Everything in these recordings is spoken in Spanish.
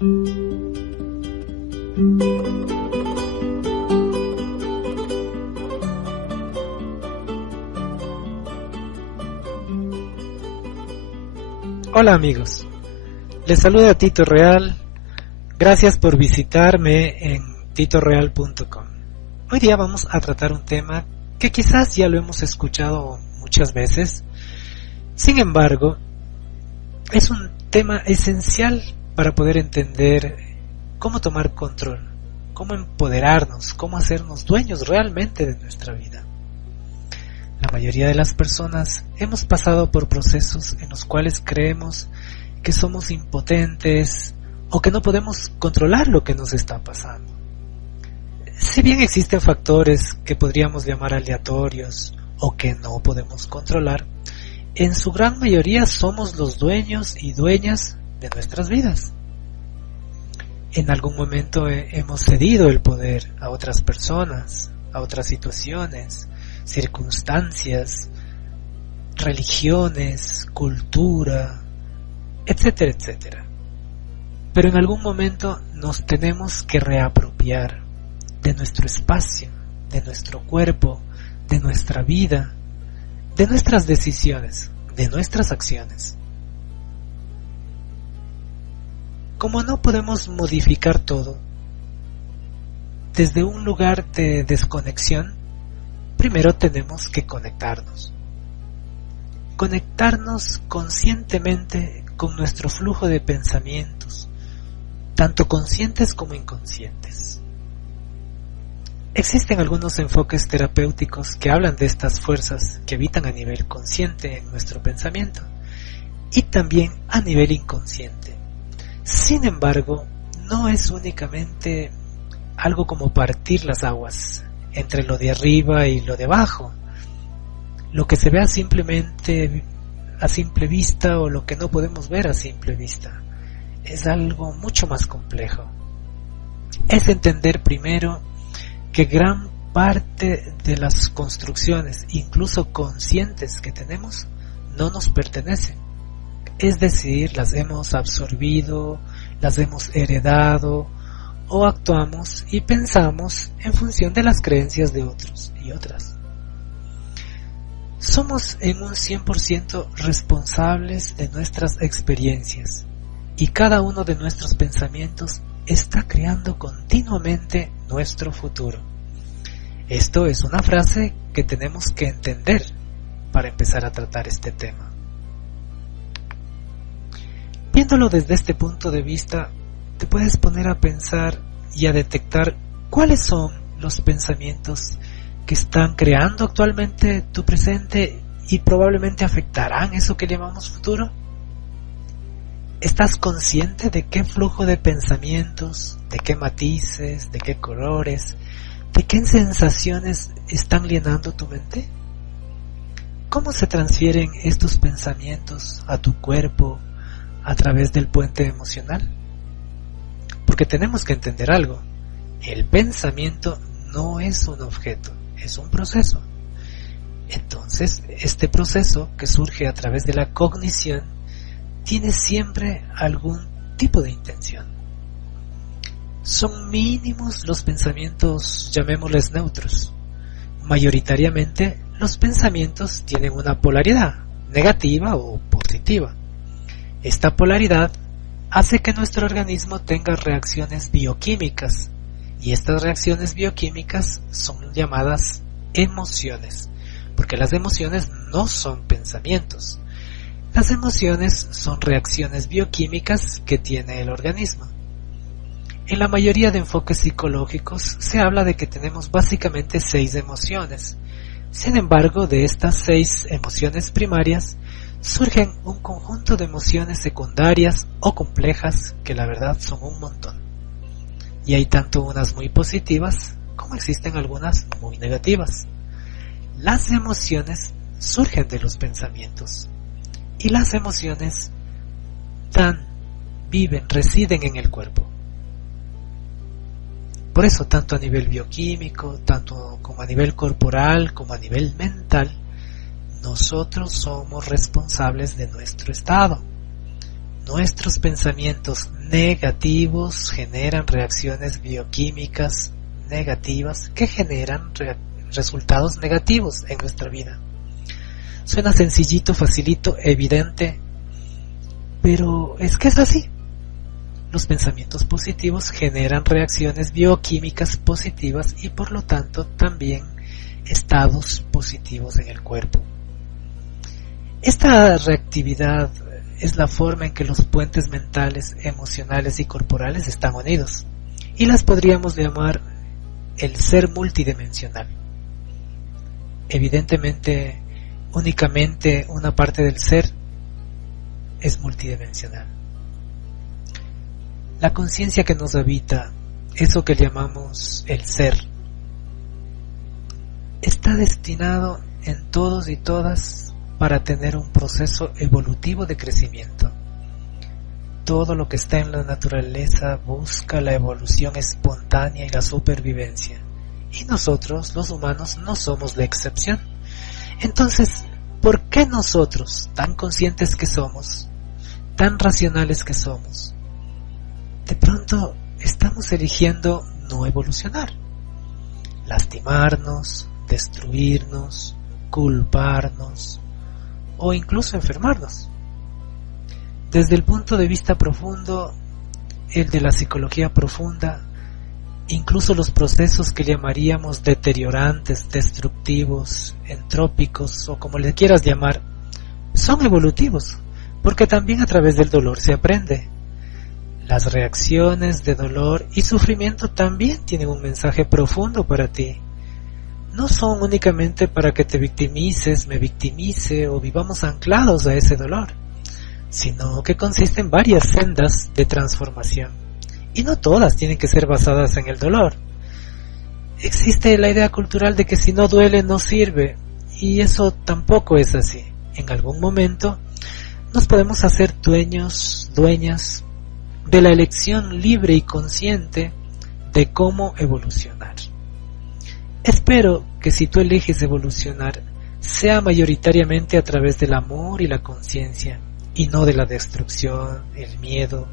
Hola amigos, les saluda Tito Real. Gracias por visitarme en titoreal.com. Hoy día vamos a tratar un tema que quizás ya lo hemos escuchado muchas veces. Sin embargo, es un tema esencial para poder entender cómo tomar control, cómo empoderarnos, cómo hacernos dueños realmente de nuestra vida. La mayoría de las personas hemos pasado por procesos en los cuales creemos que somos impotentes o que no podemos controlar lo que nos está pasando. Si bien existen factores que podríamos llamar aleatorios o que no podemos controlar, en su gran mayoría somos los dueños y dueñas de nuestras vidas. En algún momento hemos cedido el poder a otras personas, a otras situaciones, circunstancias, religiones, cultura, etcétera, etcétera. Pero en algún momento nos tenemos que reapropiar de nuestro espacio, de nuestro cuerpo, de nuestra vida, de nuestras decisiones, de nuestras acciones. Como no podemos modificar todo, desde un lugar de desconexión, primero tenemos que conectarnos. Conectarnos conscientemente con nuestro flujo de pensamientos, tanto conscientes como inconscientes. Existen algunos enfoques terapéuticos que hablan de estas fuerzas que habitan a nivel consciente en nuestro pensamiento y también a nivel inconsciente. Sin embargo, no es únicamente algo como partir las aguas entre lo de arriba y lo de abajo, lo que se ve a simple vista o lo que no podemos ver a simple vista. Es algo mucho más complejo. Es entender primero que gran parte de las construcciones, incluso conscientes que tenemos, no nos pertenecen. Es decir, las hemos absorbido, las hemos heredado, o actuamos y pensamos en función de las creencias de otros y otras. Somos en un 100% responsables de nuestras experiencias y cada uno de nuestros pensamientos está creando continuamente nuestro futuro. Esto es una frase que tenemos que entender para empezar a tratar este tema. Viéndolo desde este punto de vista, te puedes poner a pensar y a detectar cuáles son los pensamientos que están creando actualmente tu presente y probablemente afectarán eso que llamamos futuro. ¿Estás consciente de qué flujo de pensamientos, de qué matices, de qué colores, de qué sensaciones están llenando tu mente? ¿Cómo se transfieren estos pensamientos a tu cuerpo a través del puente emocional? Porque tenemos que entender algo. El pensamiento no es un objeto, es un proceso. Entonces, este proceso que surge a través de la cognición tiene siempre algún tipo de intención. Son mínimos los pensamientos, llamémosles neutros. Mayoritariamente, los pensamientos tienen una polaridad, negativa o positiva. Esta polaridad hace que nuestro organismo tenga reacciones bioquímicas, y estas reacciones bioquímicas son llamadas emociones, porque las emociones no son pensamientos. Las emociones son reacciones bioquímicas que tiene el organismo. En la mayoría de enfoques psicológicos se habla de que tenemos básicamente 6 emociones. Sin embargo, de estas 6 emociones primarias, surgen un conjunto de emociones secundarias o complejas que la verdad son un montón. Y hay tanto unas muy positivas como existen algunas muy negativas. Las emociones surgen de los pensamientos y las emociones viven, residen en el cuerpo. Por eso, tanto a nivel bioquímico, tanto como a nivel corporal, como a nivel mental, nosotros somos responsables de nuestro estado. Nuestros pensamientos negativos generan reacciones bioquímicas negativas que generan resultados negativos en nuestra vida. Suena sencillito, facilito, evidente, pero es que es así. Los pensamientos positivos generan reacciones bioquímicas positivas y por lo tanto también estados positivos en el cuerpo. Esta reactividad es la forma en que los puentes mentales, emocionales y corporales están unidos, y las podríamos llamar el ser multidimensional. Evidentemente, únicamente una parte del ser es multidimensional. La conciencia que nos habita, eso que llamamos el ser, está destinado en todos y todas para tener un proceso evolutivo de crecimiento. Todo lo que está en la naturaleza busca la evolución espontánea y la supervivencia, y nosotros, los humanos, no somos la excepción. Entonces, ¿por qué nosotros, tan conscientes que somos, tan racionales que somos, de pronto estamos eligiendo no evolucionar? Lastimarnos, destruirnos, culparnos o incluso enfermarnos. Desde el punto de vista profundo, el de la psicología profunda, incluso los procesos que llamaríamos deteriorantes, destructivos, entrópicos o como le quieras llamar, son evolutivos, porque también a través del dolor se aprende. Las reacciones de dolor y sufrimiento también tienen un mensaje profundo para ti. No son únicamente para que te victimices, me victimice o vivamos anclados a ese dolor, sino que consiste en varias sendas de transformación. Y no todas tienen que ser basadas en el dolor. Existe la idea cultural de que si no duele no sirve, y eso tampoco es así. En algún momento nos podemos hacer dueñas de la elección libre y consciente de cómo evolucionar. Espero que si tú eliges evolucionar, sea mayoritariamente a través del amor y la conciencia, y no de la destrucción, el miedo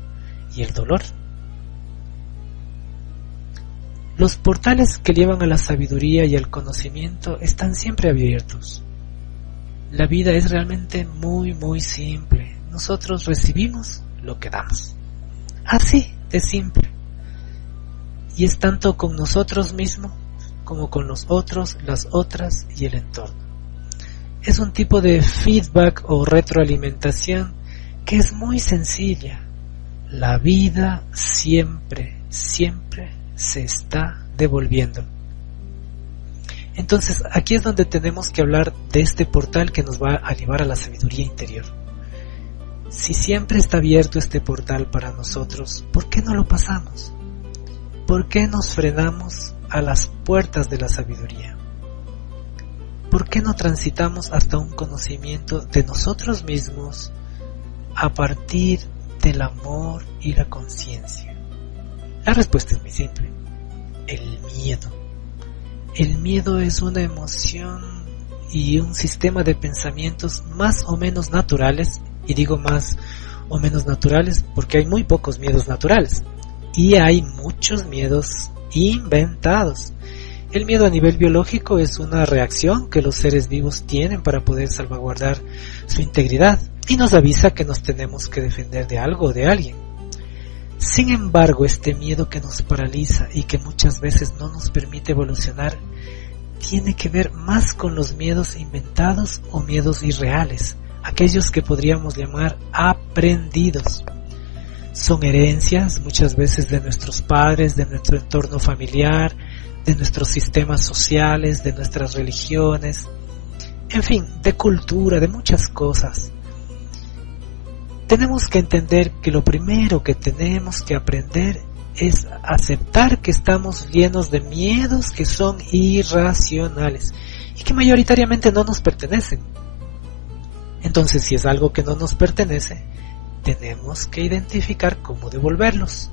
y el dolor. Los portales que llevan a la sabiduría y al conocimiento están siempre abiertos. La vida es realmente muy simple. Nosotros recibimos lo que damos. Así de simple. Y es tanto con nosotros mismos como con los otros, las otras y el entorno. Es un tipo de feedback o retroalimentación que es muy sencilla. La vida siempre se está devolviendo. Entonces aquí es donde tenemos que hablar de este portal que nos va a llevar a la sabiduría interior. Si siempre está abierto este portal para nosotros, ¿por qué no lo pasamos? ¿Por qué nos frenamos a las puertas de la sabiduría? ¿Por qué no transitamos hasta un conocimiento de nosotros mismos a partir del amor y la conciencia? La respuesta es muy simple: el miedo. El miedo es una emoción y un sistema de pensamientos más o menos naturales, y digo más o menos naturales porque hay muy pocos miedos naturales y hay muchos miedos inventados. El miedo a nivel biológico es una reacción que los seres vivos tienen para poder salvaguardar su integridad y nos avisa que nos tenemos que defender de algo o de alguien. Sin embargo, este miedo que nos paraliza y que muchas veces no nos permite evolucionar tiene que ver más con los miedos inventados o miedos irreales, aquellos que podríamos llamar aprendidos. Son herencias muchas veces de nuestros padres, de nuestro entorno familiar, de nuestros sistemas sociales, de nuestras religiones, en fin, de cultura, de muchas cosas. Tenemos que entender que lo primero que tenemos que aprender es aceptar que estamos llenos de miedos que son irracionales y que mayoritariamente no nos pertenecen. Entonces, si es algo que no nos pertenece, tenemos que identificar cómo devolverlos.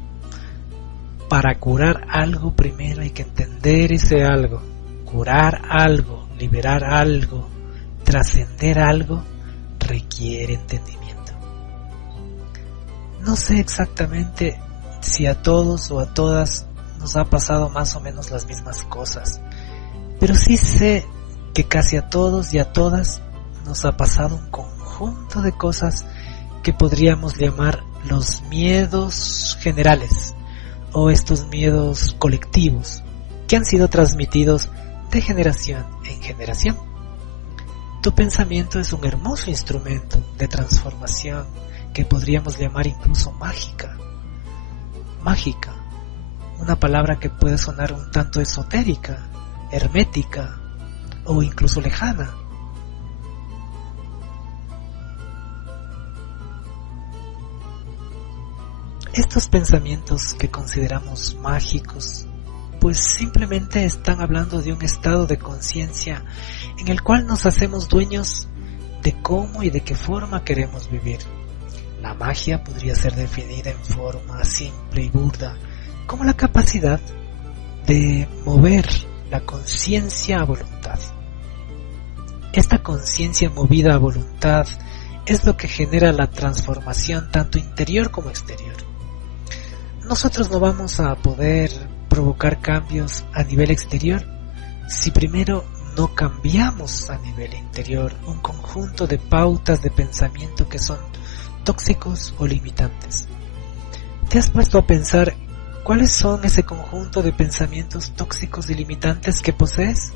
Para curar algo primero hay que entender ese algo. Curar algo, liberar algo, trascender algo, requiere entendimiento. No sé exactamente si a todos o a todas nos ha pasado más o menos las mismas cosas, pero sí sé que casi a todos y a todas nos ha pasado un conjunto de cosas que podríamos llamar los miedos generales o estos miedos colectivos que han sido transmitidos de generación en generación. Tu pensamiento es un hermoso instrumento de transformación que podríamos llamar incluso mágica. Mágica, una palabra que puede sonar un tanto esotérica, hermética o incluso lejana. Estos pensamientos que consideramos mágicos, pues simplemente están hablando de un estado de conciencia en el cual nos hacemos dueños de cómo y de qué forma queremos vivir. La magia podría ser definida en forma simple y burda como la capacidad de mover la conciencia a voluntad. Esta conciencia movida a voluntad es lo que genera la transformación tanto interior como exterior. Nosotros no vamos a poder provocar cambios a nivel exterior si primero no cambiamos a nivel interior un conjunto de pautas de pensamiento que son tóxicos o limitantes. ¿Te has puesto a pensar cuáles son ese conjunto de pensamientos tóxicos y limitantes que posees?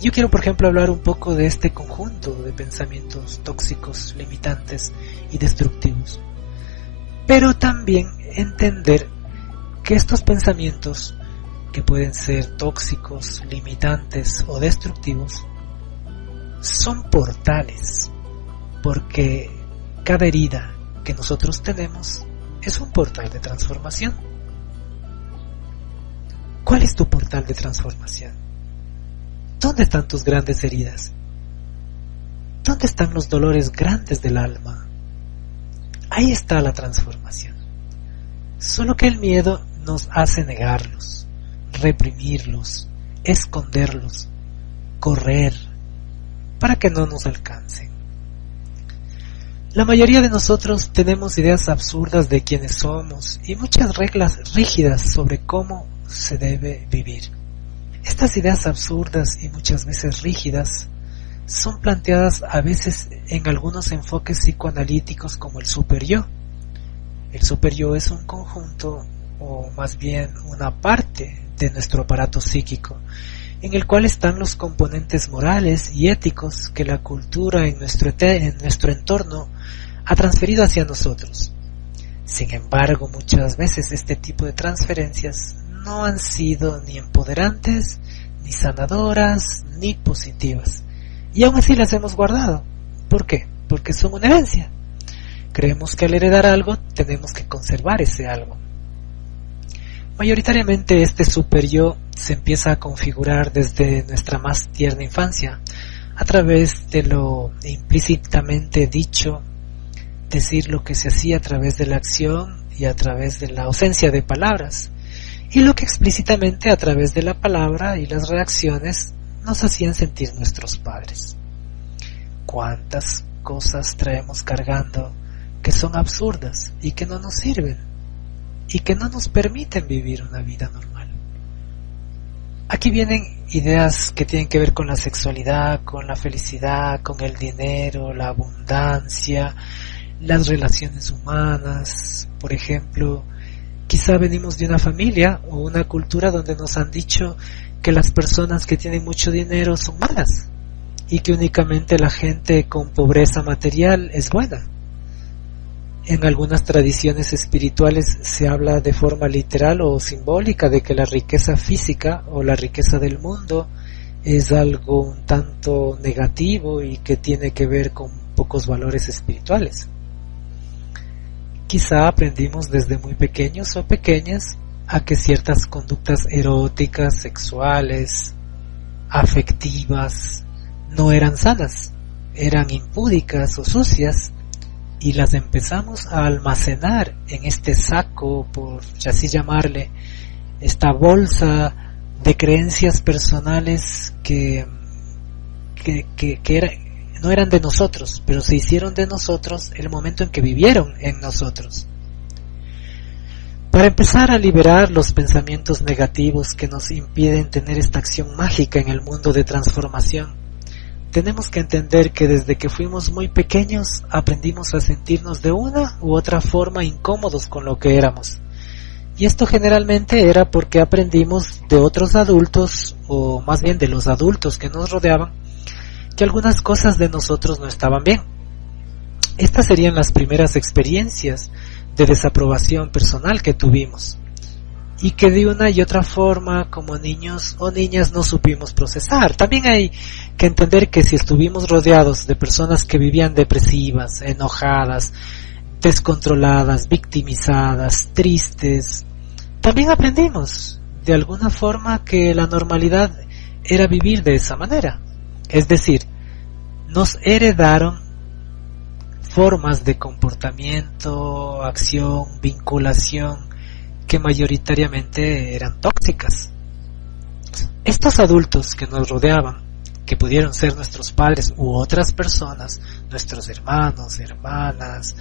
Yo quiero, por ejemplo, hablar un poco de este conjunto de pensamientos tóxicos, limitantes y destructivos, pero también entender que estos pensamientos, que pueden ser tóxicos, limitantes o destructivos, son portales, porque cada herida que nosotros tenemos es un portal de transformación. ¿Cuál es tu portal de transformación? ¿Dónde están tus grandes heridas? ¿Dónde están los dolores grandes del alma? Ahí está la transformación. Solo que el miedo nos hace negarlos, reprimirlos, esconderlos, correr, para que no nos alcancen. La mayoría de nosotros tenemos ideas absurdas de quiénes somos y muchas reglas rígidas sobre cómo se debe vivir. Estas ideas absurdas y muchas veces rígidas son planteadas a veces en algunos enfoques psicoanalíticos como el superyo. El superyo es un conjunto, o más bien una parte de nuestro aparato psíquico, en el cual están los componentes morales y éticos que la cultura en nuestro entorno ha transferido hacia nosotros. Sin embargo, muchas veces este tipo de transferencias no han sido ni empoderantes, ni sanadoras, ni positivas, y aún así las hemos guardado. ¿Por qué? Porque son una herencia. Creemos que al heredar algo tenemos que conservar ese algo. Mayoritariamente este superyo se empieza a configurar desde nuestra más tierna infancia, a través de lo implícitamente dicho, decir lo que se hacía a través de la acción y a través de la ausencia de palabras, y lo que explícitamente a través de la palabra y las reacciones nos hacían sentir nuestros padres. ¿Cuántas cosas traemos cargando que son absurdas y que no nos sirven y que no nos permiten vivir una vida normal? Aquí vienen ideas que tienen que ver con la sexualidad, con la felicidad, con el dinero, la abundancia, las relaciones humanas. Por ejemplo, quizá venimos de una familia o una cultura donde nos han dicho que las personas que tienen mucho dinero son malas y que únicamente la gente con pobreza material es buena. En algunas tradiciones espirituales se habla de forma literal o simbólica de que la riqueza física o la riqueza del mundo es algo un tanto negativo y que tiene que ver con pocos valores espirituales. Quizá aprendimos desde muy pequeños o pequeñas a que ciertas conductas eróticas, sexuales, afectivas, no eran sanas, eran impúdicas o sucias, y las empezamos a almacenar en este saco, por así llamarle, esta bolsa de creencias personales que no eran de nosotros, pero se hicieron de nosotros el momento en que vivieron en nosotros. Para empezar a liberar los pensamientos negativos que nos impiden tener esta acción mágica en el mundo de transformación, tenemos que entender que desde que fuimos muy pequeños aprendimos a sentirnos de una u otra forma incómodos con lo que éramos. Y esto generalmente era porque aprendimos de otros adultos, o más bien de los adultos que nos rodeaban, que algunas cosas de nosotros no estaban bien. Estas serían las primeras experiencias de desaprobación personal que tuvimos, y que de una y otra forma como niños o niñas no supimos procesar. También hay que entender que si estuvimos rodeados de personas que vivían depresivas, enojadas, descontroladas, victimizadas, tristes, también aprendimos de alguna forma que la normalidad era vivir de esa manera. Es decir, nos heredaron formas de comportamiento, acción, vinculación que mayoritariamente eran tóxicas. Estos adultos que nos rodeaban, que pudieron ser nuestros padres u otras personas, nuestros hermanos, hermanas,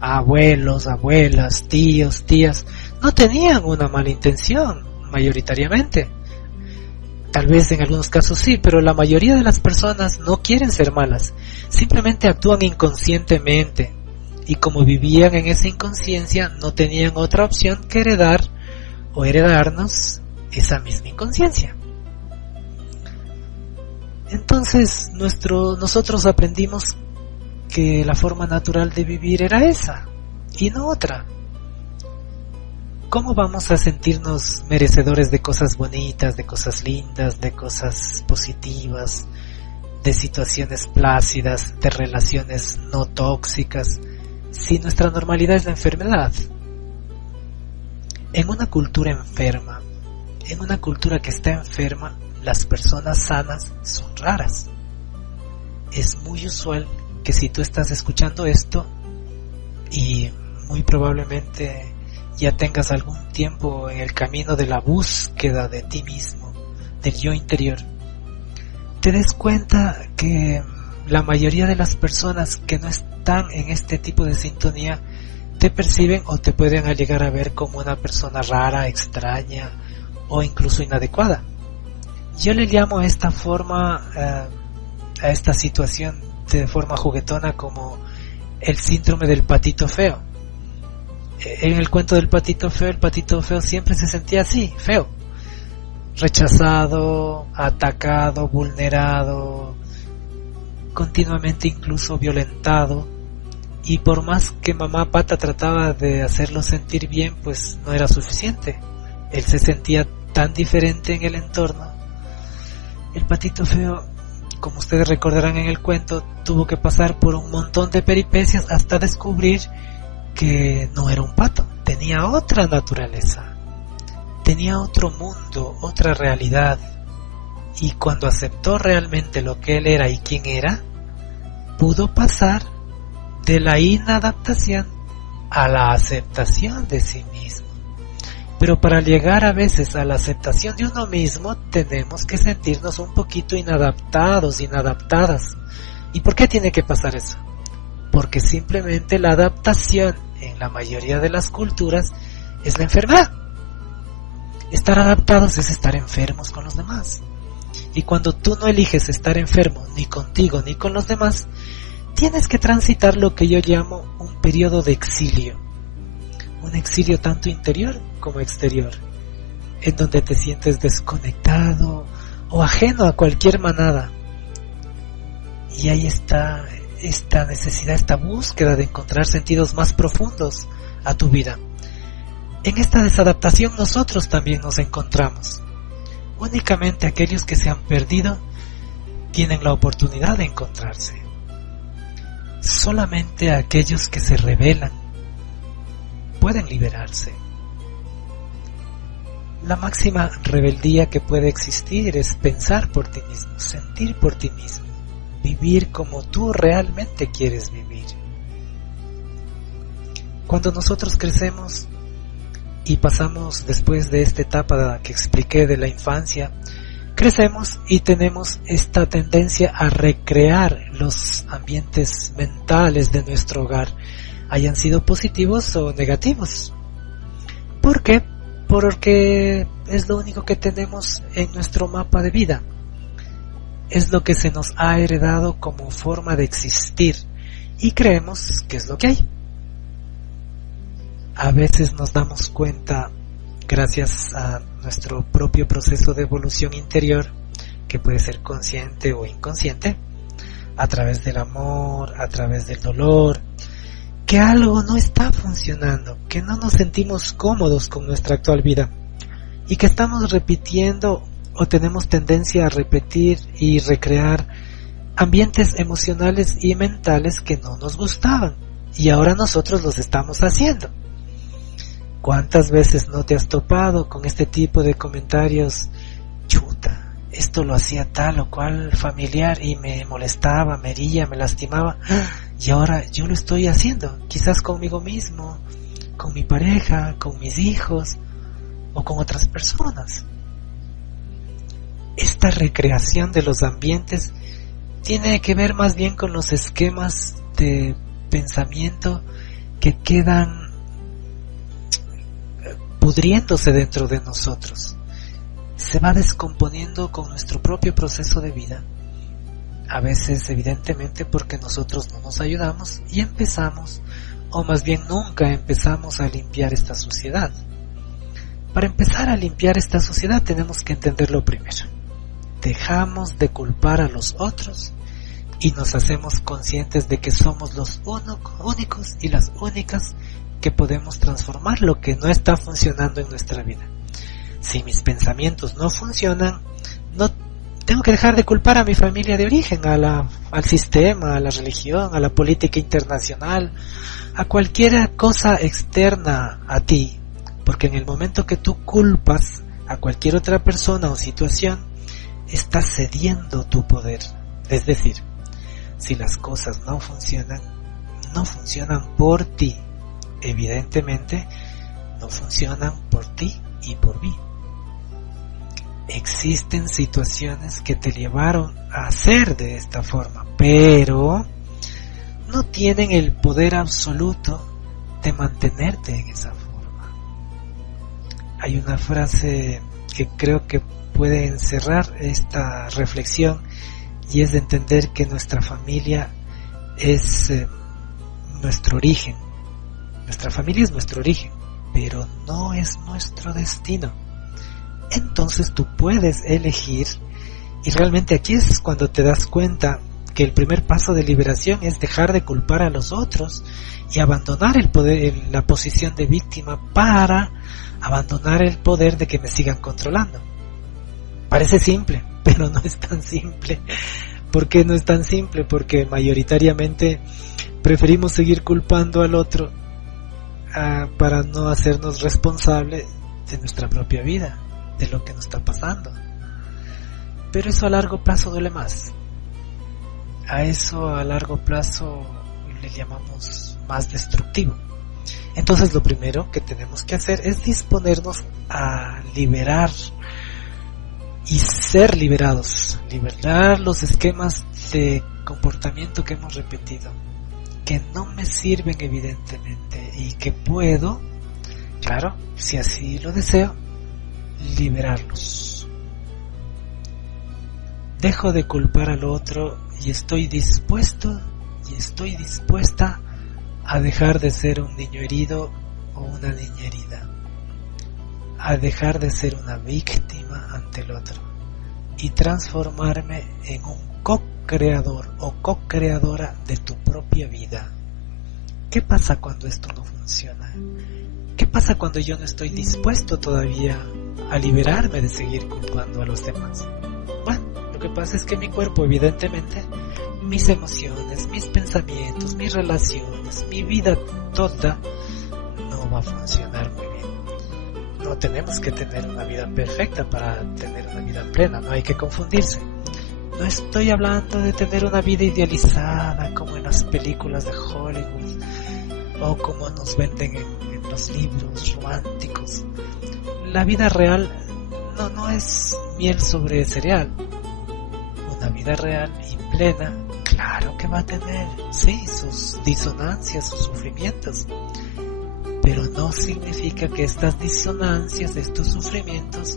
abuelos, abuelas, tíos, tías, no tenían una mala intención, mayoritariamente. Tal vez en algunos casos sí, pero la mayoría de las personas no quieren ser malas, simplemente actúan inconscientemente, y como vivían en esa inconsciencia, no tenían otra opción que heredar o heredarnos esa misma inconsciencia. Entonces nosotros aprendimos que la forma natural de vivir era esa, y no otra. ¿Cómo vamos a sentirnos merecedores de cosas bonitas, de cosas lindas, de cosas positivas, de situaciones plácidas, de relaciones no tóxicas, si nuestra normalidad es la enfermedad? En una cultura enferma, en una cultura que está enferma, las personas sanas son raras. Es muy usual que si tú estás escuchando esto y muy probablemente ya tengas algún tiempo en el camino de la búsqueda de ti mismo, del yo interior, te des cuenta que la mayoría de las personas que no están en este tipo de sintonía te perciben o te pueden llegar a ver como una persona rara, extraña o incluso inadecuada. Yo le llamo a esta forma, a esta situación de forma juguetona, como el síndrome del patito feo. En el cuento del patito feo, el patito feo siempre se sentía así, feo, rechazado, atacado, vulnerado, continuamente incluso violentado, y por más que mamá pata trataba de hacerlo sentir bien, pues no era suficiente. Él se sentía tan diferente en el entorno. El patito feo, como ustedes recordarán en el cuento, tuvo que pasar por un montón de peripecias hasta descubrir que no era un pato, tenía otra naturaleza, tenía otro mundo, otra realidad, y cuando aceptó realmente lo que él era y quién era, pudo pasar de la inadaptación a la aceptación de sí mismo. Pero para llegar a veces a la aceptación de uno mismo, tenemos que sentirnos un poquito inadaptados, inadaptadas. ¿Y por qué tiene que pasar eso? Porque simplemente la adaptación en la mayoría de las culturas es la enfermedad. Estar adaptados es estar enfermos con los demás. Y cuando tú no eliges estar enfermo ni contigo ni con los demás, tienes que transitar lo que yo llamo un periodo de exilio. Un exilio tanto interior como exterior, en donde te sientes desconectado o ajeno a cualquier manada. Y ahí está esta necesidad, esta búsqueda de encontrar sentidos más profundos a tu vida. En esta desadaptación nosotros también nos encontramos. Únicamente aquellos que se han perdido tienen la oportunidad de encontrarse. Solamente aquellos que se rebelan pueden liberarse. La máxima rebeldía que puede existir es pensar por ti mismo, sentir por ti mismo, vivir como tú realmente quieres vivir. Cuando nosotros crecemos y pasamos después de esta etapa que expliqué de la infancia, crecemos y tenemos esta tendencia a recrear los ambientes mentales de nuestro hogar, hayan sido positivos o negativos. ¿Por qué? Porque es lo único que tenemos en nuestro mapa de vida. Es lo que se nos ha heredado como forma de existir y creemos que es lo que hay. A veces nos damos cuenta, gracias a nuestro propio proceso de evolución interior, que puede ser consciente o inconsciente, a través del amor, a través del dolor, que algo no está funcionando, que no nos sentimos cómodos con nuestra actual vida y que estamos repitiendo o tenemos tendencia a repetir y recrear ambientes emocionales y mentales que no nos gustaban y ahora nosotros los estamos haciendo. ¿Cuántas veces no te has topado con este tipo de comentarios? Chuta, esto lo hacía tal o cual familiar y me molestaba, me hería, me lastimaba, y ahora yo lo estoy haciendo, quizás conmigo mismo, con mi pareja, con mis hijos o con otras personas. Esta recreación de los ambientes tiene que ver más bien con los esquemas de pensamiento que quedan pudriéndose dentro de nosotros. Se va descomponiendo con nuestro propio proceso de vida. A veces, evidentemente, porque nosotros no nos ayudamos y empezamos, o más bien nunca empezamos a limpiar esta suciedad. Para empezar a limpiar esta suciedad tenemos que entenderlo primero. Dejamos de culpar a los otros y nos hacemos conscientes de que somos los únicos y las únicas que podemos transformar lo que no está funcionando en nuestra vida. Si mis pensamientos no funcionan, no tengo que dejar de culpar a mi familia de origen, al sistema, a la religión, a la política internacional, a cualquier cosa externa a ti, porque en el momento que tú culpas a cualquier otra persona o situación, estás cediendo tu poder. Es decir, si las cosas no funcionan por ti. Evidentemente, no funcionan por ti y por mí. Existen situaciones que te llevaron a hacer de esta forma, pero no tienen el poder absoluto de mantenerte en esa forma. Hay una frase que creo que puede encerrar esta reflexión y es de entender que nuestra familia es nuestro origen. Nuestra familia es nuestro origen, pero no es nuestro destino. Entonces tú puedes elegir, y realmente aquí es cuando te das cuenta que el primer paso de liberación es dejar de culpar a los otros y abandonar el poder, la posición de víctima para abandonar el poder de que me sigan controlando. Parece simple, pero no es tan simple. ¿Por qué no es tan simple? Porque mayoritariamente preferimos seguir culpando al otro para no hacernos responsables de nuestra propia vida, de lo que nos está pasando. Pero eso a largo plazo duele más. A eso a largo plazo le llamamos más destructivo. Entonces lo primero que tenemos que hacer es disponernos a liberar y ser liberados, liberar los esquemas de comportamiento que hemos repetido, que no me sirven evidentemente y que puedo, claro, si así lo deseo, liberarlos. Dejo de culpar al otro y estoy dispuesto y estoy dispuesta a dejar de ser un niño herido o una niña herida, a dejar de ser una víctima ante el otro y transformarme en un co-creador o co-creadora de tu propia vida. ¿Qué pasa cuando esto no funciona? ¿Qué pasa cuando yo no estoy dispuesto todavía a liberarme de seguir culpando a los demás? Bueno, lo que pasa es que mi cuerpo, evidentemente, mis emociones, mis pensamientos, mis relaciones, mi vida toda no va a funcionar muy bien. No tenemos que tener una vida perfecta para tener una vida plena, no hay que confundirse. No estoy hablando de tener una vida idealizada como en las películas de Hollywood o como nos venden en los libros románticos. La vida real no es miel sobre cereal. Una vida real y plena, claro que va a tener, sí, sus disonancias, sus sufrimientos. pero no significa que estas disonancias, estos sufrimientos,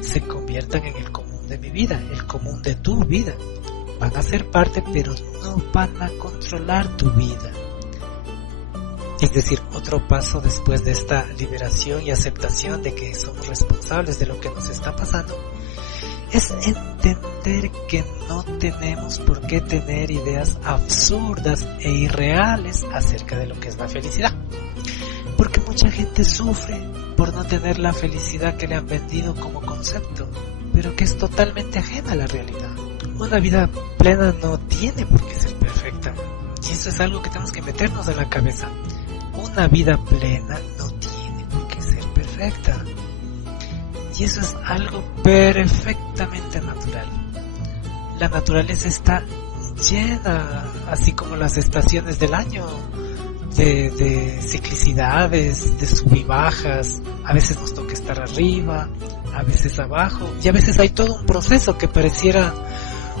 se conviertan en el común de mi vida, el común de tu vida. Van a ser parte, pero no van a controlar tu vida. Es decir, otro paso después de esta liberación y aceptación de que somos responsables de lo que nos está pasando, es entender que no tenemos por qué tener ideas absurdas e irreales acerca de lo que es la felicidad. Porque mucha gente sufre por no tener la felicidad que le han vendido como concepto, pero que es totalmente ajena a la realidad. Una vida plena no tiene por qué ser perfecta, y eso es algo que tenemos que meternos en la cabeza. Una vida plena no tiene por qué ser perfecta, y eso es algo perfectamente natural. La naturaleza está llena, así como las estaciones del año, de ciclicidades, de sub y bajas. A veces nos toca estar arriba, a veces abajo, y a veces hay todo un proceso que pareciera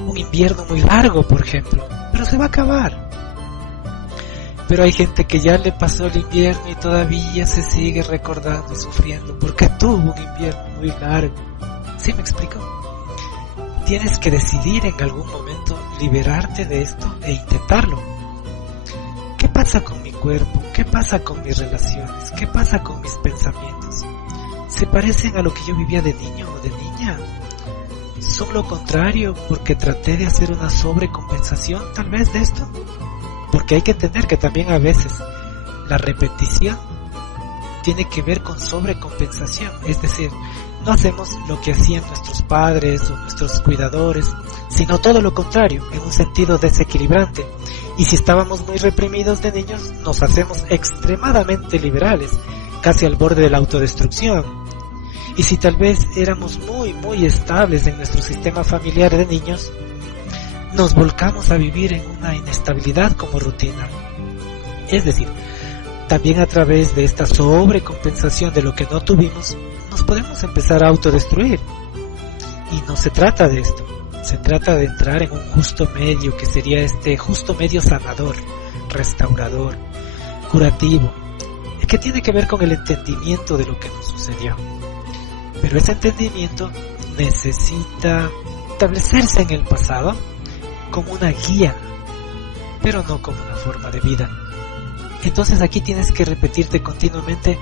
un invierno muy largo, por ejemplo, pero se va a acabar. Pero hay gente que ya le pasó el invierno y todavía se sigue recordando y sufriendo porque tuvo un invierno muy largo. ¿Sí me explico? Tienes que decidir en algún momento liberarte de esto e intentarlo. ¿Qué pasa con mi cuerpo? ¿Qué pasa con mis relaciones? ¿Qué pasa con mis pensamientos? ¿Se parecen a lo que yo vivía de niño o de niña? ¿Son lo contrario porque traté de hacer una sobrecompensación tal vez de esto? Porque hay que entender que también a veces la repetición tiene que ver con sobrecompensación, es decir, no hacemos lo que hacían nuestros padres o nuestros cuidadores, sino todo lo contrario, en un sentido desequilibrante. Y si estábamos muy reprimidos de niños, nos hacemos extremadamente liberales, casi al borde de la autodestrucción. Y si tal vez éramos muy estables en nuestro sistema familiar de niños, nos volcamos a vivir en una inestabilidad como rutina. Es decir, también a través de esta sobrecompensación de lo que no tuvimos, nos podemos empezar a autodestruir. Y no se trata de esto, se trata de entrar en un justo medio, que sería este justo medio sanador, restaurador, curativo, que tiene que ver con el entendimiento de lo que nos sucedió. Pero ese entendimiento necesita establecerse en el pasado como una guía, pero no como una forma de vida. Entonces aquí tienes que repetirte continuamente: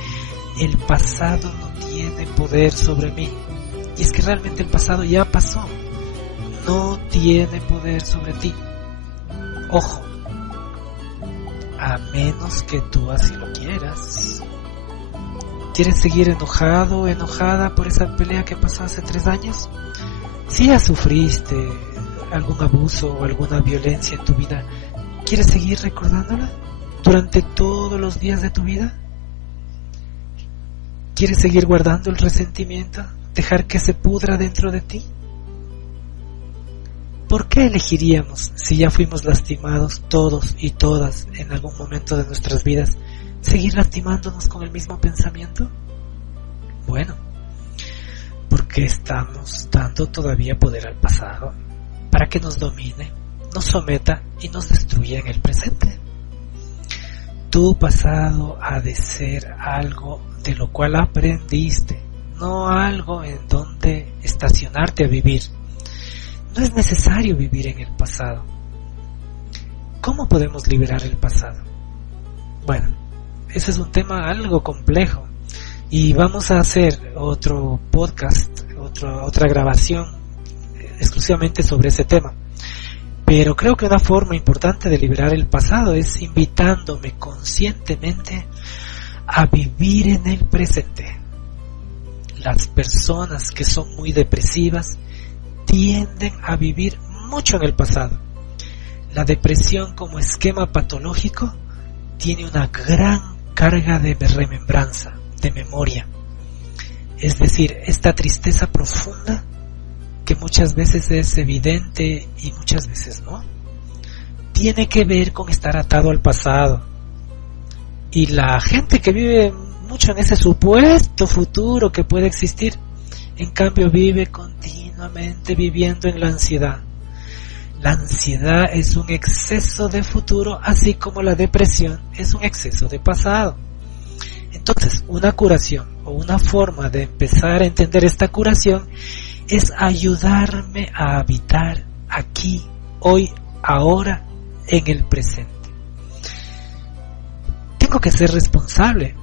el pasado no tiene poder sobre mí. Y es que realmente el pasado ya pasó, no tiene poder sobre ti. Ojo, a menos que tú así lo quieras. ¿Quieres seguir enojado o enojada por esa pelea que pasó hace 3 años? Si ya sufriste algún abuso o alguna violencia en tu vida, ¿quieres seguir recordándola durante todos los días de tu vida? ¿Quieres seguir guardando el resentimiento? ¿Dejar que se pudra dentro de ti? ¿Por qué elegiríamos, si ya fuimos lastimados todos y todas en algún momento de nuestras vidas, seguir lastimándonos con el mismo pensamiento? Bueno, porque estamos dando todavía poder al pasado para que nos domine, nos someta y nos destruya en el presente. Tu pasado ha de ser algo de lo cual aprendiste, no algo en donde estacionarte a vivir. No es necesario vivir en el pasado. ¿Cómo podemos liberar el pasado? Bueno, ese es un tema algo complejo y vamos a hacer otro podcast, otra grabación exclusivamente sobre ese tema. Pero creo que una forma importante de liberar el pasado es invitándome conscientemente a vivir en el presente. Las personas que son muy depresivas tienden a vivir mucho en el pasado. La depresión como esquema patológico tiene una gran carga de remembranza, de memoria. Es decir, esta tristeza profunda que muchas veces es evidente y muchas veces no, tiene que ver con estar atado al pasado. Y la gente que vive mucho en ese supuesto futuro que puede existir, en cambio vive continuamente viviendo en la ansiedad. La ansiedad es un exceso de futuro, así como la depresión es un exceso de pasado. Entonces, una curación o una forma de empezar a entender esta curación es ayudarme a habitar aquí, hoy, ahora, en el presente. Tengo que ser responsable,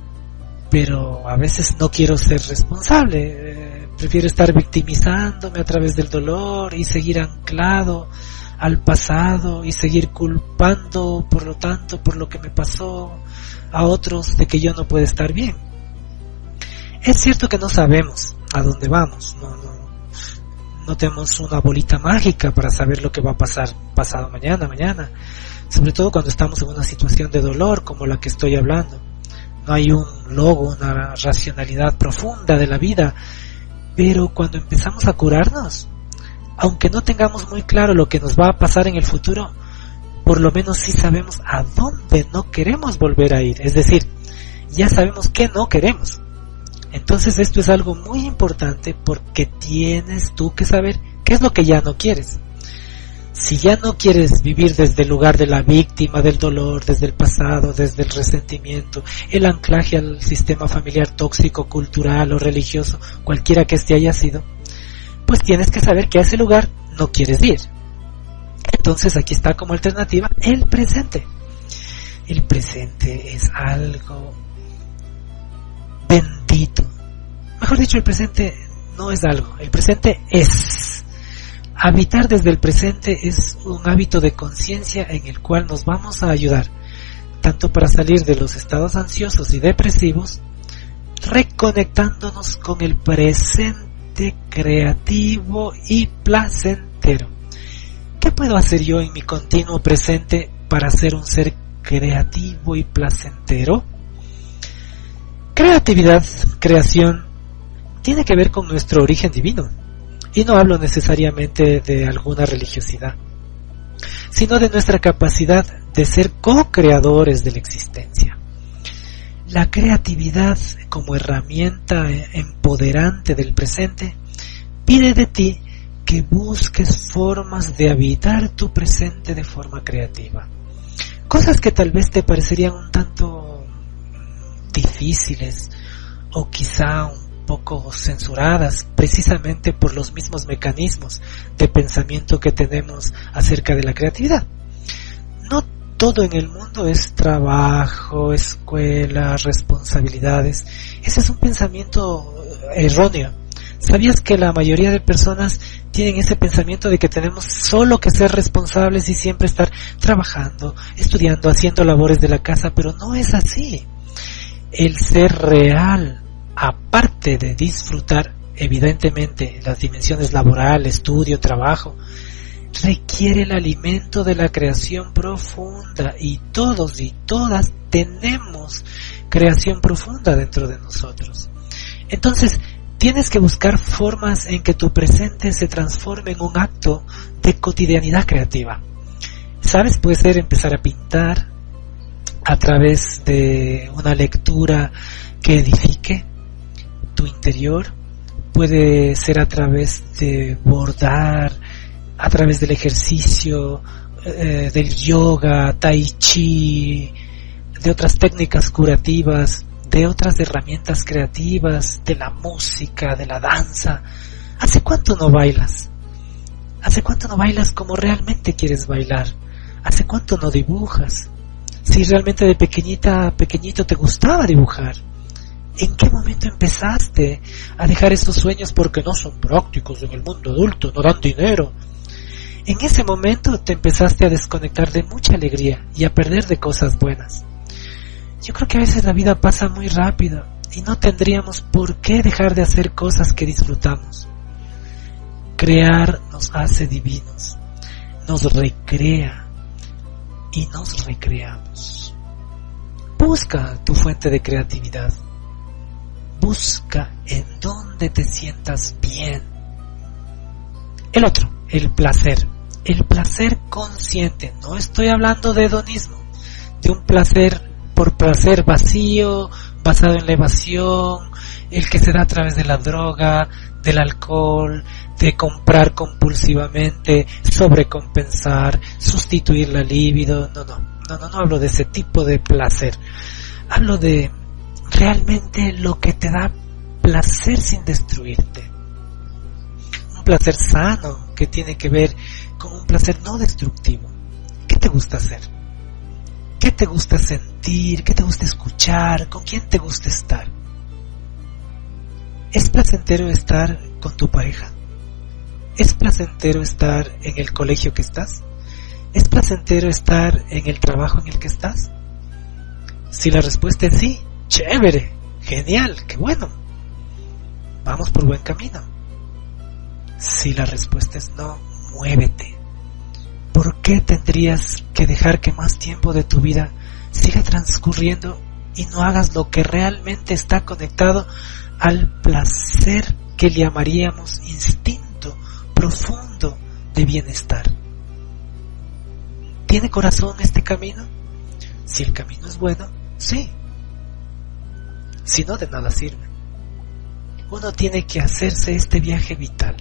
pero a veces no quiero ser responsable. Prefiero estar victimizándome a través del dolor y seguir anclado al pasado y seguir culpando, por lo tanto, por lo que me pasó a otros de que yo no puedo estar bien. Es cierto que no sabemos a dónde vamos, no tenemos una bolita mágica para saber lo que va a pasar pasado mañana, sobre todo cuando estamos en una situación de dolor como la que estoy hablando. No hay un logo, una racionalidad profunda de la vida, pero cuando empezamos a curarnos, aunque no tengamos muy claro lo que nos va a pasar en el futuro, por lo menos sí sabemos a dónde no queremos volver a ir, es decir, ya sabemos qué no queremos. Entonces esto es algo muy importante porque tienes tú que saber qué es lo que ya no quieres. Si ya no quieres vivir desde el lugar de la víctima, del dolor, desde el pasado, desde el resentimiento, el anclaje al sistema familiar tóxico, cultural o religioso, cualquiera que este haya sido, pues tienes que saber que a ese lugar no quieres ir. Entonces aquí está como alternativa el presente. El presente es algo bendito. Mejor dicho, el presente no es algo, el presente es. Habitar desde el presente es un hábito de conciencia en el cual nos vamos a ayudar, tanto para salir de los estados ansiosos y depresivos, reconectándonos con el presente creativo y placentero. ¿Qué puedo hacer yo en mi continuo presente para ser un ser creativo y placentero? Creatividad, creación, tiene que ver con nuestro origen divino. Y no hablo necesariamente de alguna religiosidad, sino de nuestra capacidad de ser co-creadores de la existencia. La creatividad como herramienta empoderante del presente pide de ti que busques formas de habitar tu presente de forma creativa. Cosas que tal vez te parecerían un tanto difíciles o quizá un poco censuradas precisamente por los mismos mecanismos de pensamiento que tenemos acerca de la creatividad. No todo en el mundo es trabajo, escuela, responsabilidades. Ese es un pensamiento erróneo. ¿Sabías que la mayoría de personas tienen ese pensamiento de que tenemos solo que ser responsables y siempre estar trabajando, estudiando, haciendo labores de la casa? Pero no es así. El ser real, aparte de disfrutar evidentemente las dimensiones laboral, estudio, trabajo, requiere el alimento de la creación profunda, y todos y todas tenemos creación profunda dentro de nosotros. Entonces tienes que buscar formas en que tu presente se transforme en un acto de cotidianidad creativa. ¿Sabes? Puede ser empezar a pintar a través de una lectura que edifique tu interior, puede ser a través de bordar, a través del ejercicio, del yoga, tai chi, de otras técnicas curativas, de otras herramientas creativas, de la música, de la danza. ¿Hace cuánto no bailas? ¿Hace cuánto no bailas como realmente quieres bailar? ¿Hace cuánto no dibujas? Si realmente de pequeñito te gustaba dibujar, ¿en qué momento empezaste a dejar esos sueños porque no son prácticos en el mundo adulto, no dan dinero? En ese momento te empezaste a desconectar de mucha alegría y a perder de cosas buenas. Yo creo que a veces la vida pasa muy rápido y no tendríamos por qué dejar de hacer cosas que disfrutamos. Crear nos hace divinos, nos recrea y nos recreamos. Busca tu fuente de creatividad. Busca en donde te sientas bien. El otro, el placer. El placer consciente. No estoy hablando de hedonismo, de un placer por placer vacío, basado en la evasión, el que se da a través de la droga, del alcohol, de comprar compulsivamente, sobrecompensar, sustituir la libido. No hablo de ese tipo de placer. Hablo de realmente lo que te da placer sin destruirte. Un placer sano que tiene que ver con un placer no destructivo. ¿Qué te gusta hacer? ¿Qué te gusta sentir? ¿Qué te gusta escuchar? ¿Con quién te gusta estar? ¿Es placentero estar con tu pareja? ¿Es placentero estar en el colegio que estás? ¿Es placentero estar en el trabajo en el que estás? Si la respuesta es sí, chévere, genial, qué bueno. Vamos por buen camino. Si la respuesta es no, muévete. ¿Por qué tendrías que dejar que más tiempo de tu vida siga transcurriendo y no hagas lo que realmente está conectado al placer que le llamaríamos instinto profundo de bienestar? ¿Tiene corazón este camino? Si el camino es bueno, sí. Si no, de nada sirve. Uno tiene que hacerse este viaje vital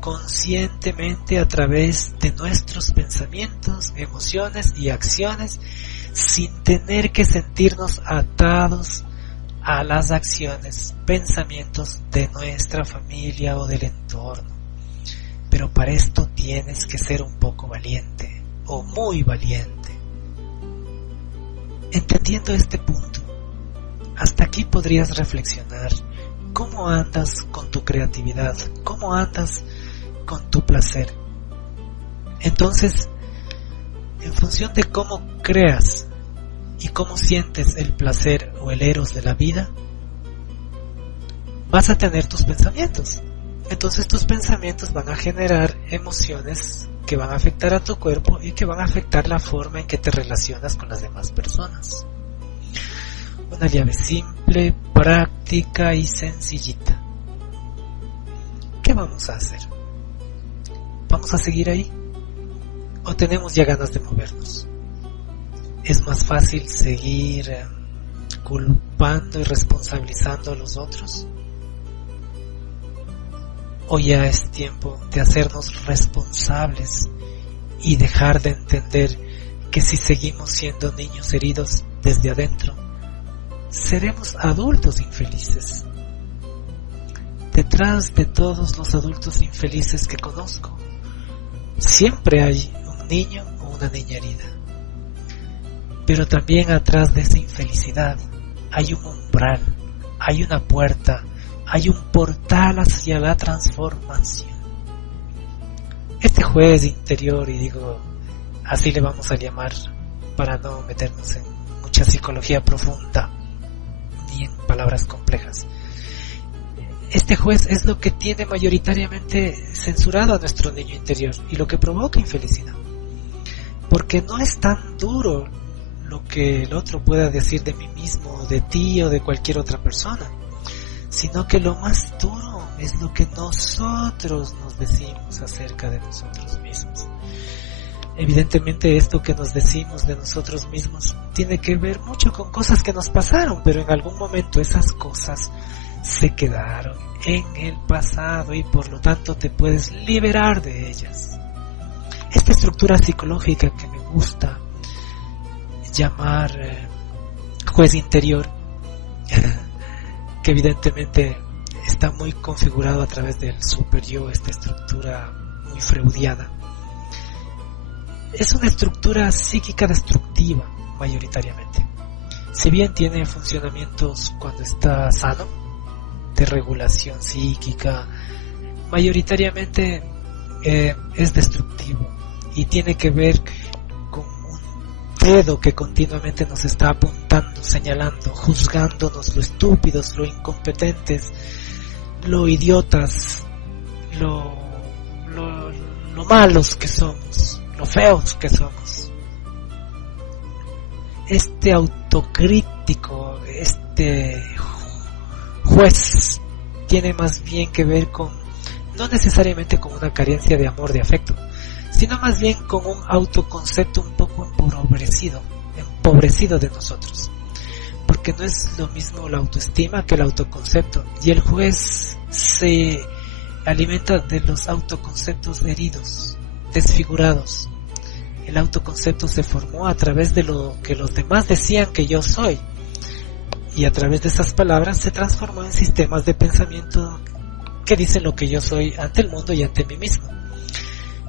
conscientemente a través de nuestros pensamientos, emociones y acciones, sin tener que sentirnos atados a las acciones, pensamientos de nuestra familia o del entorno. Pero para esto tienes que ser un poco valiente o muy valiente. Entendiendo este punto, hasta aquí podrías reflexionar cómo andas con tu creatividad, cómo andas con tu placer. Entonces, en función de cómo creas y cómo sientes el placer o el eros de la vida, vas a tener tus pensamientos. Entonces tus pensamientos van a generar emociones que van a afectar a tu cuerpo y que van a afectar la forma en que te relacionas con las demás personas. Una llave simple, práctica y sencillita. ¿Qué vamos a hacer? ¿Vamos a seguir ahí? ¿O tenemos ya ganas de movernos? Es más fácil seguir culpando y responsabilizando a los otros. ¿O ya es tiempo de hacernos responsables y dejar de entender que si seguimos siendo niños heridos desde adentro, seremos adultos infelices? Detrás de todos los adultos infelices que conozco, siempre hay un niño o una niña herida. Pero también atrás de esa infelicidad hay un umbral, hay una puerta, hay un portal hacia la transformación. Este juez interior, y digo, así le vamos a llamar para no meternos en mucha psicología profunda ni en palabras complejas. Este juez es lo que tiene mayoritariamente censurado a nuestro niño interior y lo que provoca infelicidad. Porque no es tan duro lo que el otro pueda decir de mí mismo, de ti o de cualquier otra persona, sino que lo más duro es lo que nosotros nos decimos acerca de nosotros mismos. Evidentemente esto que nos decimos de nosotros mismos tiene que ver mucho con cosas que nos pasaron, pero en algún momento esas cosas se quedaron en el pasado y por lo tanto te puedes liberar de ellas. Esta estructura psicológica que me gusta llamar juez interior, que evidentemente está muy configurado a través del super yo, esta estructura muy freudiana, es una estructura psíquica destructiva mayoritariamente. Si bien tiene funcionamientos cuando está sano, de regulación psíquica, mayoritariamente es destructivo y tiene que ver con un dedo que continuamente nos está apuntando, señalando, juzgándonos lo estúpidos, lo incompetentes, lo idiotas, lo malos que somos, lo feos que somos. Este autocrítico, este juez tiene más bien que ver con, no necesariamente con una carencia de amor, de afecto, sino más bien con un autoconcepto un poco empobrecido de nosotros, porque no es lo mismo la autoestima que el autoconcepto, y el juez se alimenta de los autoconceptos heridos, desfigurados. El autoconcepto se formó a través de lo que los demás decían que yo soy, y a través de esas palabras se transformó en sistemas de pensamiento que dicen lo que yo soy ante el mundo y ante mí mismo.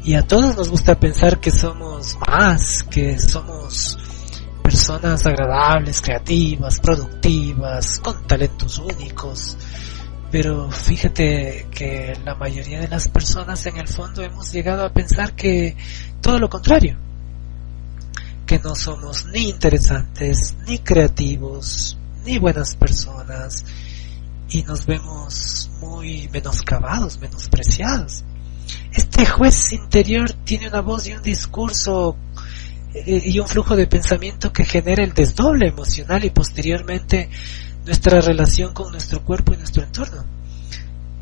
Y a todos nos gusta pensar que somos más, que somos personas agradables, creativas, productivas, con talentos únicos. Pero fíjate que la mayoría de las personas en el fondo hemos llegado a pensar que todo lo contrario, que no somos ni interesantes, ni creativos, ni buenas personas, y nos vemos muy menoscabados, menospreciados. Este juez interior tiene una voz y un discurso y un flujo de pensamiento que genera el desdoble emocional y posteriormente nuestra relación con nuestro cuerpo y nuestro entorno.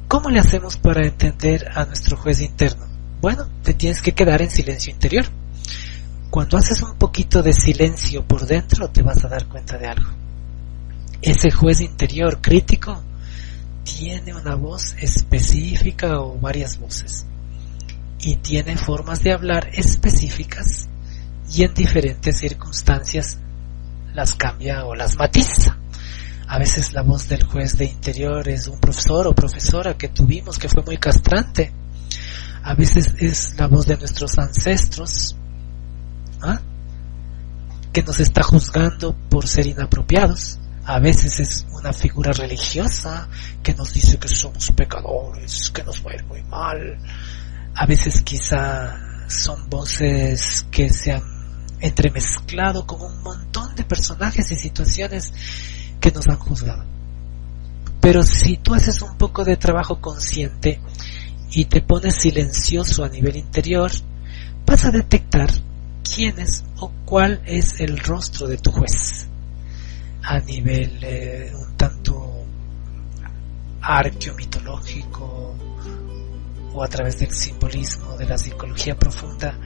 ¿Cómo le hacemos para entender a nuestro juez interno? Bueno, te tienes que quedar en silencio interior. Cuando haces un poquito de silencio por dentro te vas a dar cuenta de algo. Ese juez interior crítico tiene una voz específica o varias voces y tiene formas de hablar específicas y en diferentes circunstancias las cambia o las matiza. A veces la voz del juez de interior es un profesor o profesora que tuvimos que fue muy castrante. A veces es la voz de nuestros ancestros, que nos está juzgando por ser inapropiados. A veces es una figura religiosa que nos dice que somos pecadores, que nos va a ir muy mal. A veces quizá son voces que se han entremezclado con un montón de personajes y situaciones que nos han juzgado. Pero si tú haces un poco de trabajo consciente y te pones silencioso a nivel interior, vas a detectar quién es o cuál es el rostro de tu juez a nivel un tanto arqueomitológico o a través del simbolismo de la psicología profunda.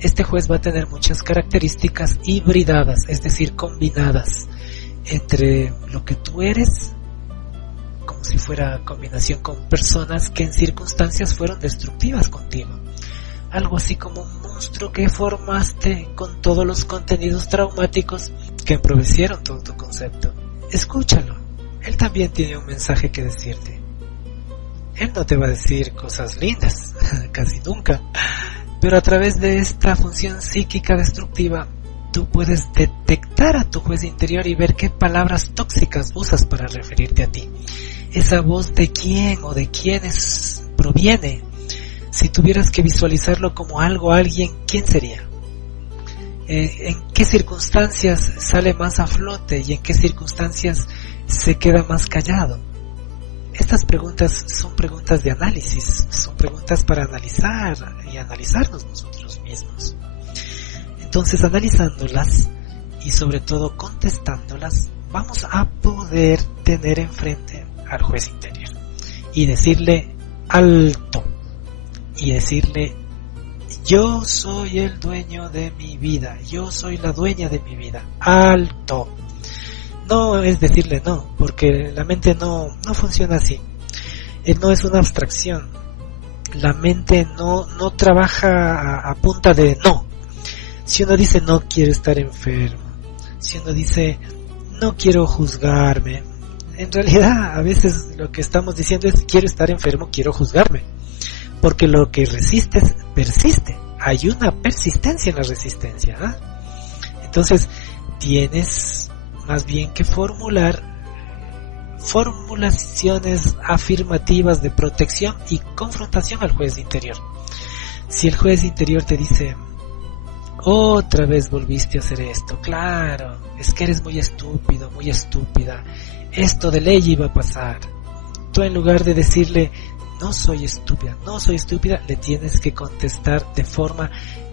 Este juez va a tener muchas características hibridadas, es decir, combinadas entre lo que tú eres, como si fuera combinación con personas que en circunstancias fueron destructivas contigo. Algo así como un monstruo que formaste con todos los contenidos traumáticos que empobrecieron todo tu concepto. Escúchalo, él también tiene un mensaje que decirte. Él no te va a decir cosas lindas, casi nunca, pero a través de esta función psíquica destructiva, tú puedes detectar a tu juez interior y ver qué palabras tóxicas usas para referirte a ti. Esa voz de quién o de quiénes proviene. Si tuvieras que visualizarlo como algo, alguien, ¿quién sería? ¿En qué circunstancias sale más a flote y en qué circunstancias se queda más callado? Estas preguntas son preguntas de análisis, son preguntas para analizar y analizarnos nosotros mismos. Entonces, analizándolas y sobre todo contestándolas, vamos a poder tener enfrente al juez interior y decirle alto. Y decirle, yo soy el dueño de mi vida, yo soy la dueña de mi vida, alto. No es decirle no, porque la mente no funciona así. El no es una abstracción. La mente no trabaja a punta de no. Si uno dice no quiero estar enfermo, si uno dice no quiero juzgarme, en realidad a veces lo que estamos diciendo es quiero estar enfermo, quiero juzgarme. Porque lo que resistes persiste. Hay una persistencia en la resistencia, Entonces tienes más bien que formular formulaciones afirmativas de protección y confrontación al juez interior. Si el juez interior te dice otra vez volviste a hacer esto, claro, es que eres muy estúpido, muy estúpida, esto de ley iba a pasar. Tú, en lugar de decirle no soy estúpida, le tienes que contestar de forma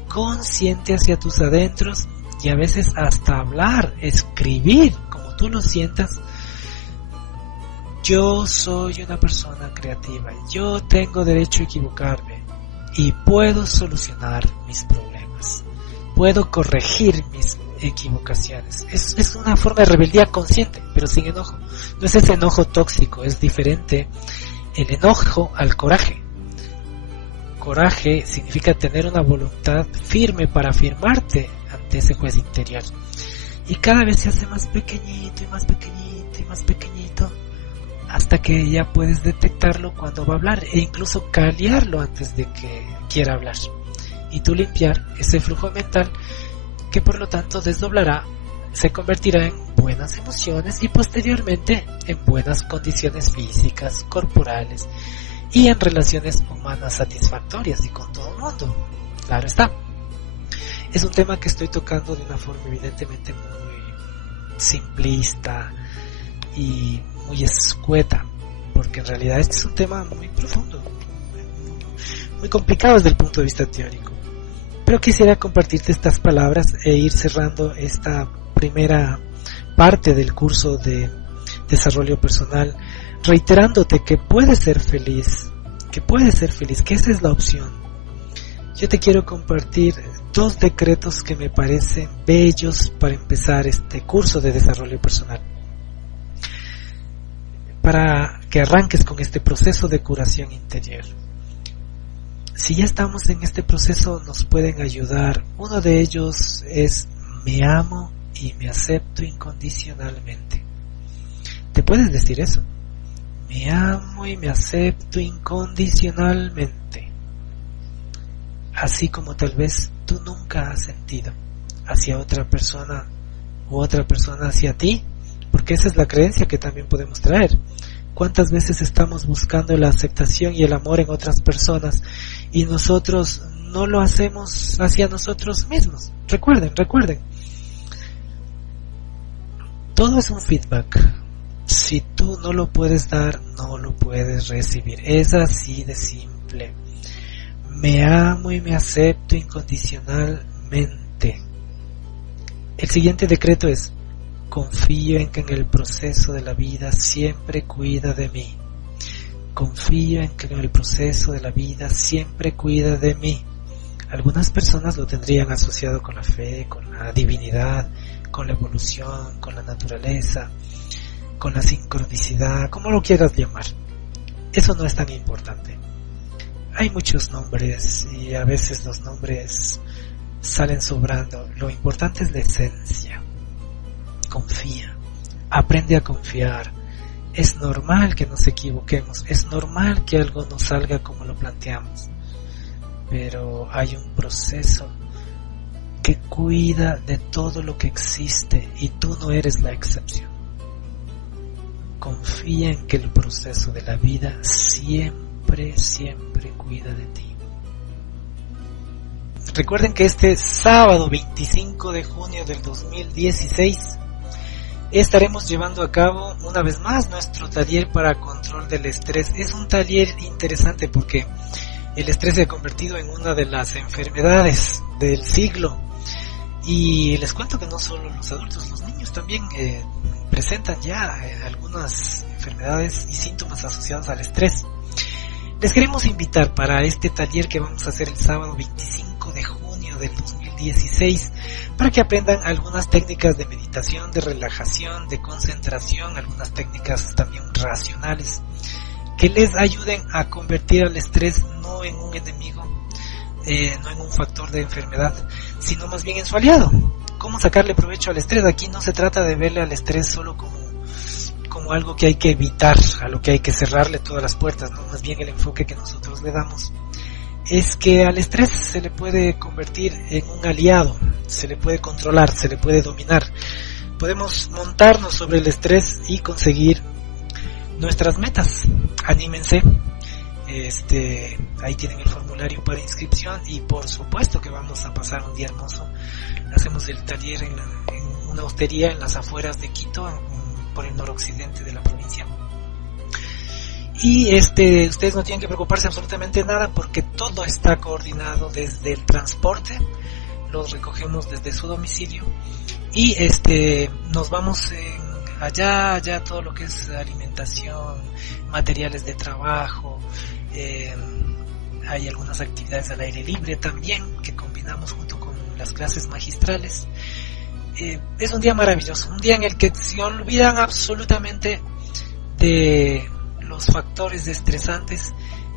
consciente hacia tus adentros y a veces hasta hablar, escribir como tú lo sientas. Yo soy una persona creativa, yo tengo derecho a equivocarme y puedo solucionar mis problemas, puedo corregir mis equivocaciones. Es una forma de rebeldía consciente, pero sin enojo. No es ese enojo tóxico, es diferente el enojo al coraje. Coraje significa tener una voluntad firme para afirmarte ante ese juez interior. y cada vez se hace más pequeñito y más pequeñito y más pequeñito, hasta que ya puedes detectarlo cuando va a hablar e incluso calearlo antes de que quiera hablar, y tú limpiar ese flujo mental que por lo tanto desdoblará, se convertirá en buenas emociones y posteriormente en buenas condiciones físicas, corporales y en relaciones humanas satisfactorias y con todo el mundo. Claro está. Es un tema que estoy tocando de una forma evidentemente muy simplista y muy escueta, porque en realidad este es un tema muy profundo, muy complicado desde el punto de vista teórico. Pero quisiera compartirte estas palabras e ir cerrando esta primera parte del curso de desarrollo personal, reiterándote que puedes ser feliz, que esa es la opción. Yo te quiero compartir 2 decretos que me parecen bellos para empezar este curso de desarrollo personal, para que arranques con este proceso de curación interior. Si ya estamos en este proceso, nos pueden ayudar. Uno de ellos es: me amo y me acepto incondicionalmente. ¿Te puedes decir eso? Me amo y me acepto incondicionalmente, así como tal vez tú nunca has sentido hacia otra persona u otra persona hacia ti, porque esa es la creencia que también podemos traer. ¿Cuántas veces estamos buscando la aceptación y el amor en otras personas y nosotros no lo hacemos hacia nosotros mismos? Recuerden, todo es un feedback. Si tú no lo puedes dar, no lo puedes recibir. Es así de simple. Me amo y me acepto incondicionalmente. El siguiente decreto es: confío en que en el proceso de la vida siempre cuida de mí. Confío en que en el proceso de la vida siempre cuida de mí. Algunas personas lo tendrían asociado con la fe, con la divinidad, con la evolución, con la naturaleza, con la sincronicidad, como lo quieras llamar. Eso no es tan importante. Hay muchos nombres y a veces los nombres salen sobrando. Lo importante es la esencia. Confía, aprende a confiar. Es normal que nos equivoquemos, es normal que algo no salga como lo planteamos, pero hay un proceso que cuida de todo lo que existe y tú no eres la excepción. Confía en que el proceso de la vida siempre cuida de ti. Recuerden que este sábado 25 de junio del 2016 estaremos llevando a cabo una vez más nuestro taller para control del estrés. Es un taller interesante porque el estrés se ha convertido en una de las enfermedades del siglo, y les cuento que no solo los adultos, los niños también presentan ya algunas enfermedades y síntomas asociados al estrés. Les queremos invitar para este taller que vamos a hacer el sábado 25 de junio del 2016 para que aprendan algunas técnicas de meditación, de relajación, de concentración, algunas técnicas también racionales que les ayuden a convertir al estrés no en un enemigo, no en un factor de enfermedad, sino más bien en su aliado. ¿Cómo sacarle provecho al estrés? Aquí no se trata de verle al estrés solo como algo que hay que evitar, a lo que hay que cerrarle todas las puertas, ¿no? Más bien el enfoque que nosotros le damos es que al estrés se le puede convertir en un aliado, se le puede controlar, se le puede dominar. Podemos montarnos sobre el estrés y conseguir nuestras metas. Anímense. Ahí tienen el formulario para inscripción y por supuesto que vamos a pasar un día hermoso. Hacemos el taller en una hostería en las afueras de Quito, por el noroccidente de la provincia. Y ustedes no tienen que preocuparse absolutamente nada porque todo está coordinado desde el transporte, los recogemos desde su domicilio y nos vamos allá todo lo que es alimentación, materiales de trabajo, hay algunas actividades al aire libre también que combinamos junto con las clases magistrales. Es un día maravilloso, un día en el que se olvidan absolutamente de los factores estresantes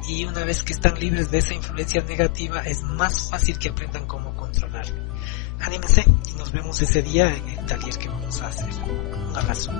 y una vez que están libres de esa influencia negativa es más fácil que aprendan cómo controlarlo. Anímense y nos vemos ese día en el taller que vamos a hacer. Un abrazo.